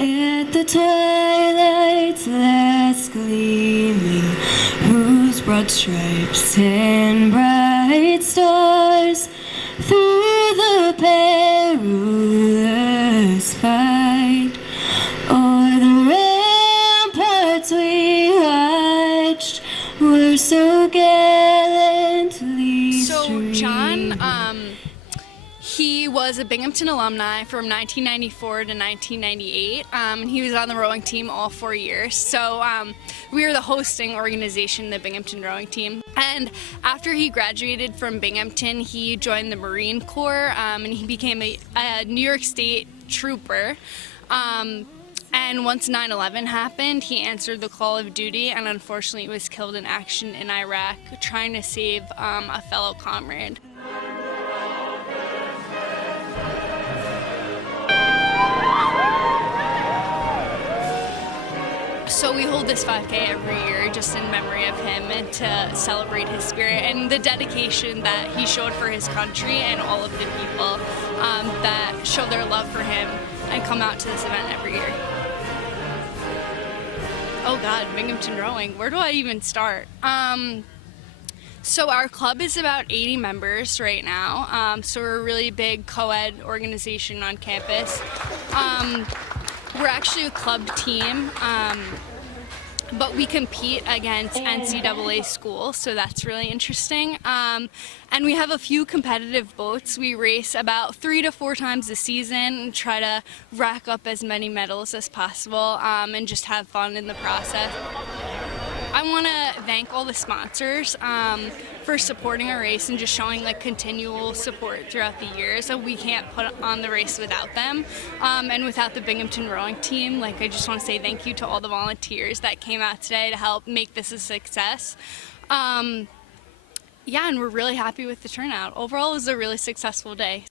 At the twilight's last gleaming, whose broad stripes and bright stars through the perilous fight o'er the ramparts we watched were so gallantly So John, streaming. he was a Binghamton alumni from 1994 to 1998. He was on the rowing team all 4 years. So we were the hosting organization, the Binghamton rowing team. And after he graduated from Binghamton, he joined the Marine Corps, and he became a New York State trooper. And once 9/11 happened, he answered the call of duty and unfortunately was killed in action in Iraq trying to save a fellow comrade. So we hold this 5K every year just in memory of him and to celebrate his spirit and the dedication that he showed for his country and all of the people that show their love for him and come out to this event every year. Oh God, Binghamton Rowing, where do I even start? So our club is about 80 members right now, so we're a really big co-ed organization on campus. We're actually a club team, but we compete against NCAA schools, so that's really interesting. And we have a few competitive boats. We race about 3 to 4 times a season and try to rack up as many medals as possible and just have fun in the process. I want to thank all the sponsors for supporting our race and just showing like continual support throughout the years. So we can't put on the race without them and without the Binghamton rowing team. Like I just want to say thank you to all the volunteers that came out today to help make this a success. Yeah, and we're really happy with the turnout. Overall, it was a really successful day.